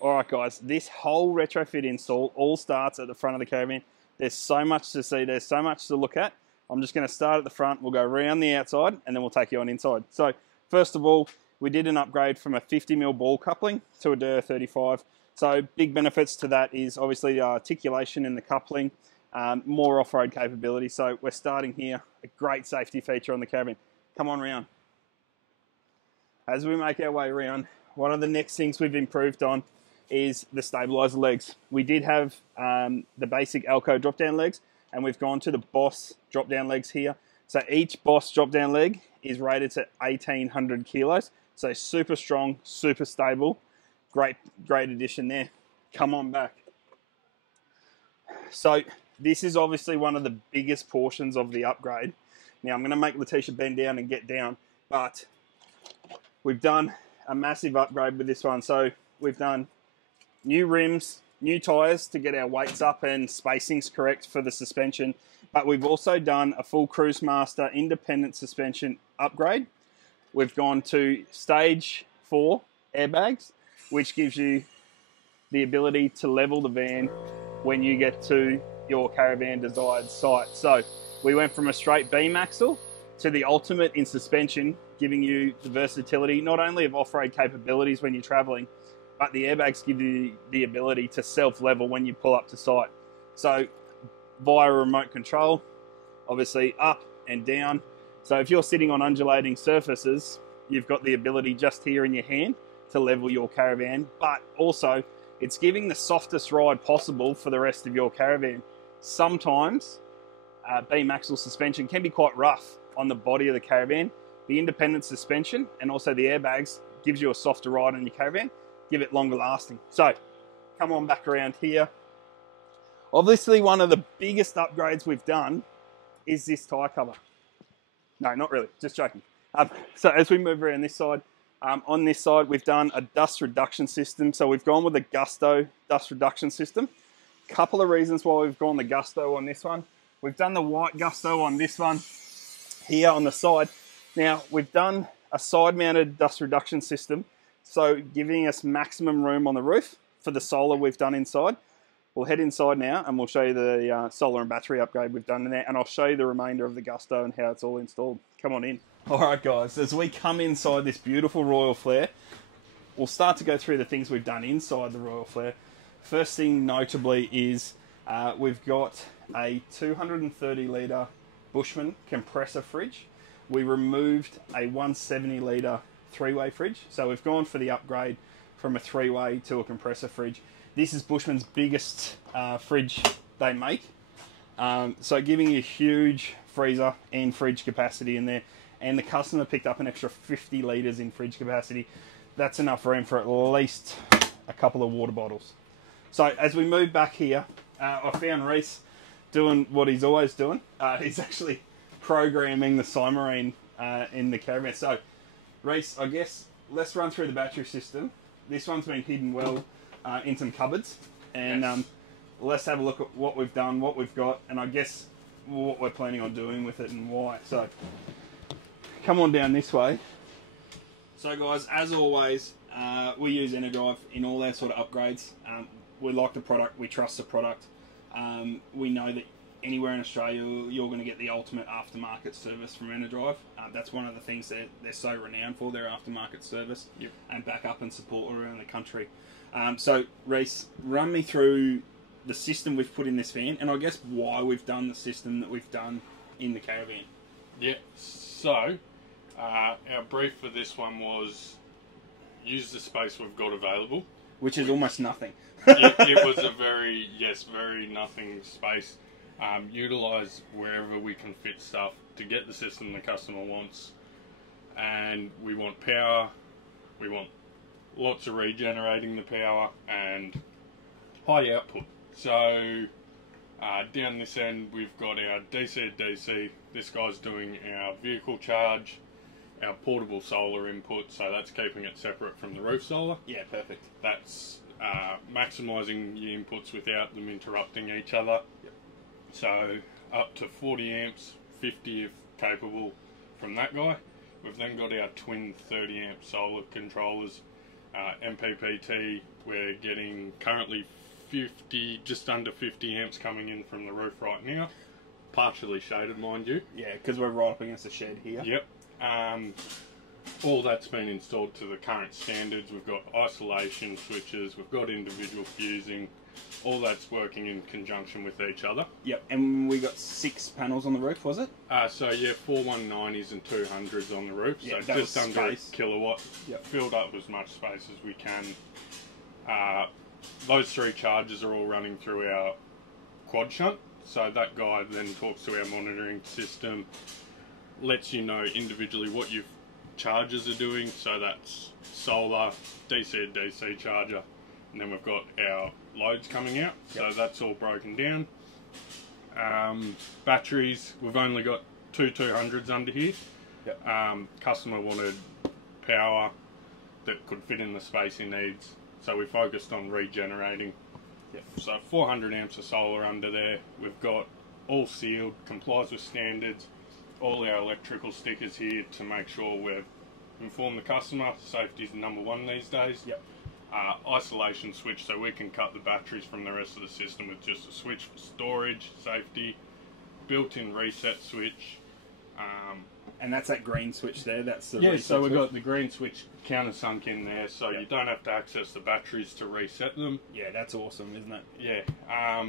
All right, guys, this whole retrofit install all starts at the front of the caravan. There's so much to see. There's so much to look at. I'm just going to start at the front. We'll go around the outside, and then we'll take you on inside. So first of all, we did an upgrade from a 50mm ball coupling to a DER 35. So big benefits to that is obviously the articulation in the coupling, more off-road capability. So we're starting here, a great safety feature on the caravan. Come on round. As we make our way around, one of the next things we've improved on is the stabiliser legs. We did have the basic Alco drop-down legs, and we've gone to the BOS drop-down legs here. So each BOS drop-down leg is rated to 1,800 kilos. So super strong, super stable. Great addition there. Come on back. So this is obviously one of the biggest portions of the upgrade. Now I'm going to make Letitia bend down and get down, but we've done a massive upgrade with this one. So we've done new rims, new tyres to get our weights up and spacings correct for the suspension. But we've also done a full Cruisemaster independent suspension upgrade. We've gone to stage 4 airbags, which gives you the ability to level the van when you get to your caravan desired site. So we went from a straight beam axle to the ultimate in suspension, giving you the versatility, not only of off-road capabilities when you're traveling, but the airbags give you the ability to self-level when you pull up to site. So via remote control, obviously up and down. So if you're sitting on undulating surfaces, you've got the ability just here in your hand to level your caravan, but also it's giving the softest ride possible for the rest of your caravan. Sometimes beam axle suspension can be quite rough on the body of the caravan. The independent suspension and also the airbags gives you a softer ride on your caravan, give it longer lasting. So come on back around here. Obviously one of the biggest upgrades we've done is this tyre cover. No, not really, just joking. So as we move around this side, on this side we've done a dust reduction system. So we've gone with the Gusto dust reduction system. Couple of reasons why we've gone the Gusto on this one. We've done the white Gusto on this one here on the side. Now we've done a side mounted dust reduction system, so giving us maximum room on the roof for the solar we've done inside. We'll head inside now and we'll show you the solar and battery upgrade we've done in there, and I'll show you the remainder of the Gusto and how it's all installed. Come on in. All right guys, as we come inside this beautiful Royal Flair, we'll start to go through the things we've done inside the Royal Flair. First thing notably is we've got a 230 litre Bushman compressor fridge. We removed a 170 litre three-way fridge. So we've gone for the upgrade from a three-way to a compressor fridge. This is Bushman's biggest fridge they make. So giving you huge freezer and fridge capacity in there. And the customer picked up an extra 50 litres in fridge capacity. That's enough room for at least a couple of water bottles. So as we move back here, I found Rhys doing what he's always doing. He's actually programming the Simarine in the caravan. So Rhys, I guess let's run through the battery system. This one's been hidden well in some cupboards, and yes. Let's have a look at what we've done, what we've got, and I guess what we're planning on doing with it and why. So come on down this way. So guys, as always, we use Enerdrive in all our sort of upgrades. We like the product, we trust the product. We know that anywhere in Australia you're going to get the ultimate aftermarket service from Enerdrive. That's one of the things that they're so renowned for, their aftermarket service. Yep. And backup and support around the country. So Rhys, run me through the system we've put in this van, and I guess why we've done the system that we've done in the caravan. Yeah, so our brief for this one was use the space we've got available. Which is almost nothing. It was a very nothing space. Utilise wherever we can fit stuff to get the system the customer wants. And we want power, we want lots of regenerating the power and high output. So down this end we've got our DC to DC. This guy's doing our vehicle charge, our portable solar input, so that's keeping it separate from the roof solar. Yeah, perfect. That's maximising your inputs without them interrupting each other. Yep. So up to 40 amps, 50 if capable from that guy. We've then got our twin 30 amp solar controllers MPPT, we're getting currently 50, just under 50 amps coming in from the roof right now. Partially shaded, mind you. Yeah, because we're right up against the shed here. Yep. All that's been installed to the current standards. We've got isolation switches, we've got individual fusing. All that's working in conjunction with each other. Yep, and we got 6 panels on the roof, was it? So yeah, 4 190s and 200s on the roof. Yeah, so just under a space. kilowatt. Yep. Filled up as much space as we can. Those 3 chargers are all running through our quad shunt. So that guy then talks to our monitoring system, lets you know individually what your chargers are doing. So that's solar, DC to DC charger, and then we've got our loads coming out. Yep. So that's all broken down. Batteries, we've only got 2 200s under here. Yep. Customer wanted power that could fit in the space he needs, so we focused on regenerating. Yep. So 400 amps of solar under there. We've got all sealed, complies with standards, all our electrical stickers here to make sure we've informed the customer. Safety is number 1 these days. Yep. Isolation switch, so we can cut the batteries from the rest of the system with just a switch for storage, safety, built-in reset switch. And that's that green switch there, that's the Yeah, reset so we've switch. got the green switch countersunk in there, so you don't have to access the batteries to reset them. Yeah, that's awesome, isn't it? Yeah,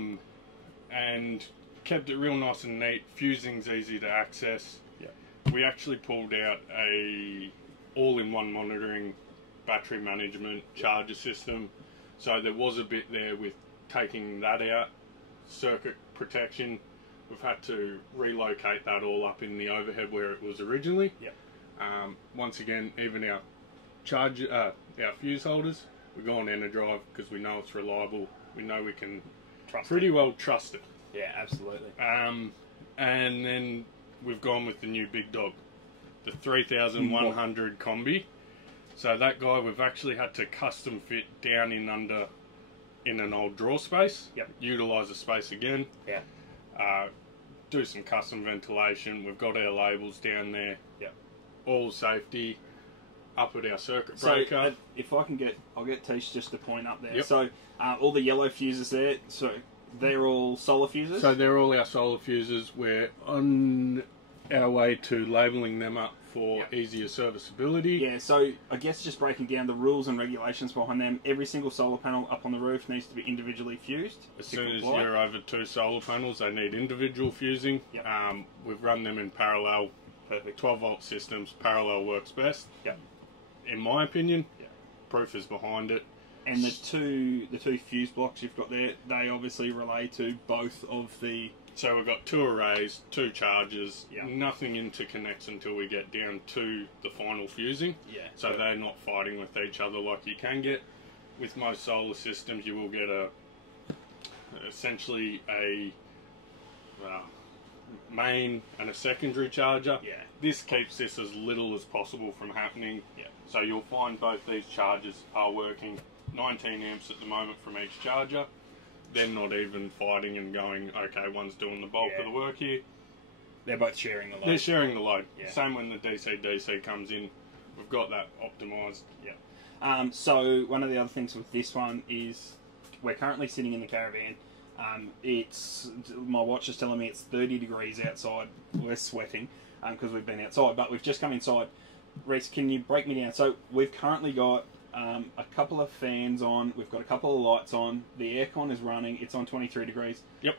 and kept it real nice and neat. Fusing's easy to access. Yeah. We actually pulled out a all-in-one monitoring battery management charger system, so there was a bit there with taking that out, circuit protection. We've had to relocate that all up in the overhead where it was originally. Yep. Once again, even our our fuse holders, we've gone Enerdrive because we know it's reliable. We know we can pretty well trust it. Yeah, absolutely. And then we've gone with the new big dog, the 3100 combi. So that guy we've actually had to custom fit down in an old drawer space. Yep. Utilise the space again. Yeah. Do some custom ventilation. We've got our labels down there. Yep. All safety. Up at our circuit So breaker. if I can I'll get Tish just to point up there. Yep. So all the yellow fuses there, so they're all solar fuses? So they're all our solar fuses. We're on our way to labelling them up for easier serviceability. Yeah, so I guess just breaking down the rules and regulations behind them, every single solar panel up on the roof needs to be individually fused. As soon as you're over 2 solar panels, they need individual fusing. Yep. We've run them in parallel. Perfect. 12-volt systems, parallel works best. Yep. In my opinion, Yep. proof is behind it. And the two fuse blocks you've got there, they obviously relay to both of the... So we've got 2 arrays, 2 chargers, Yeah. nothing interconnects until we get down to the final fusing. Yeah. So they're not fighting with each other like you can get. With most solar systems, you will get essentially a main and a secondary charger. Yeah. This keeps this as little as possible from happening. Yeah. So you'll find both these chargers are working 19 amps at the moment from each charger. They're not even fighting and going, okay, one's doing the bulk of the work here. They're both sharing the load. They're sharing the load. Yeah. Same when the DC comes in. We've got that optimised. Yeah. So one of the other things with this one is we're currently sitting in the caravan. My watch is telling me it's 30 degrees outside. We're sweating because we've been outside, but we've just come inside. Rhys, can you break me down? So we've currently got a couple of fans on. We've got a couple of lights on. The aircon is running. It's on 23 degrees. Yep.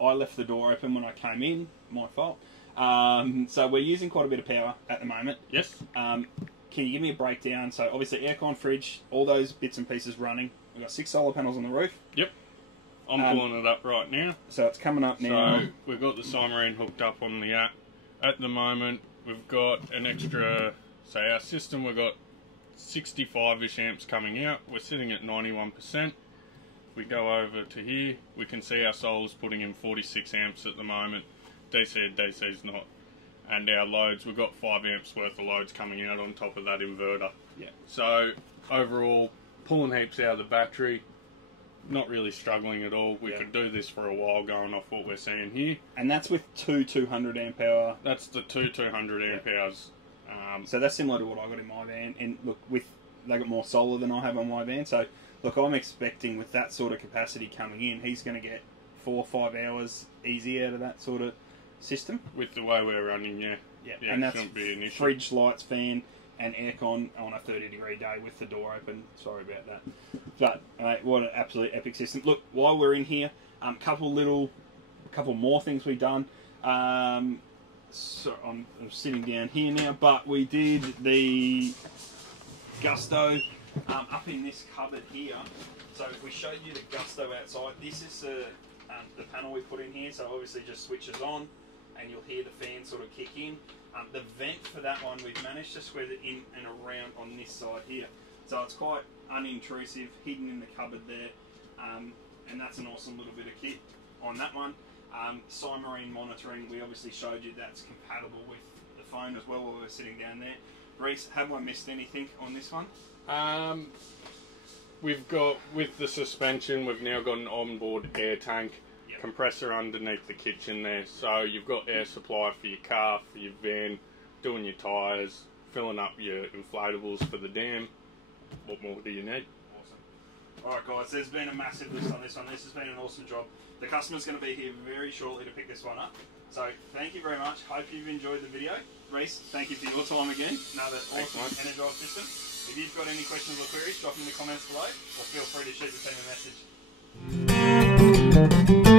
I left the door open when I came in. My fault. So we're using quite a bit of power at the moment. Yes. Can you give me a breakdown? So obviously aircon, fridge, all those bits and pieces running. We've got 6 solar panels on the roof. Yep. I'm pulling it up right now. So it's coming up now. So we've got the Simarine hooked up on the app. At the moment, we've got an extra, so our system, we've got 65-ish amps coming out. We're sitting at 91%. We go over to here, we can see our solar's putting in 46 amps at the moment. DC's not. And our loads, we've got 5 amps worth of loads coming out on top of that inverter. Yeah. So overall, pulling heaps out of the battery, not really struggling at all. We could do this for a while going off what we're seeing here. And that's with 200 amp hour. That's the 200 amp hours. So that's similar to what I got in my van. And look, with they got more solar than I have on my van. So look, I'm expecting with that sort of capacity coming in, he's going to get 4 or 5 hours easy out of that sort of system. With the way we're running, yeah, and that's be an issue. Fridge, lights, fan, and aircon on a 30-degree day with the door open. Sorry about that. But what an absolute epic system. Look, while we're in here, couple more things we've done. So I'm sitting down here now, but we did the Gusto up in this cupboard here. So if we showed you the Gusto outside, this is the panel we put in here. So obviously just switches on, and you'll hear the fan sort of kick in. The vent for that one, we've managed to square it in and around on this side here. So it's quite unintrusive, hidden in the cupboard there. And that's an awesome little bit of kit on that one. Simarine monitoring, we obviously showed you that's compatible with the phone as well while we were sitting down there. Rhys, have I missed anything on this one? We've got, with the suspension, we've now got an onboard air tank. Yep. Compressor underneath the kitchen there, so you've got air supply for your car, for your van, doing your tyres, filling up your inflatables for the dam. What more do you need? Awesome. Alright guys, there's been a massive list on this one. This has been an awesome job. The customer's going to be here very shortly to pick this one up. So thank you very much. Hope you've enjoyed the video. Rhys, thank you for your time again. Another awesome Enerdrive system. If you've got any questions or queries, drop them in the comments below, or feel free to shoot the team a message.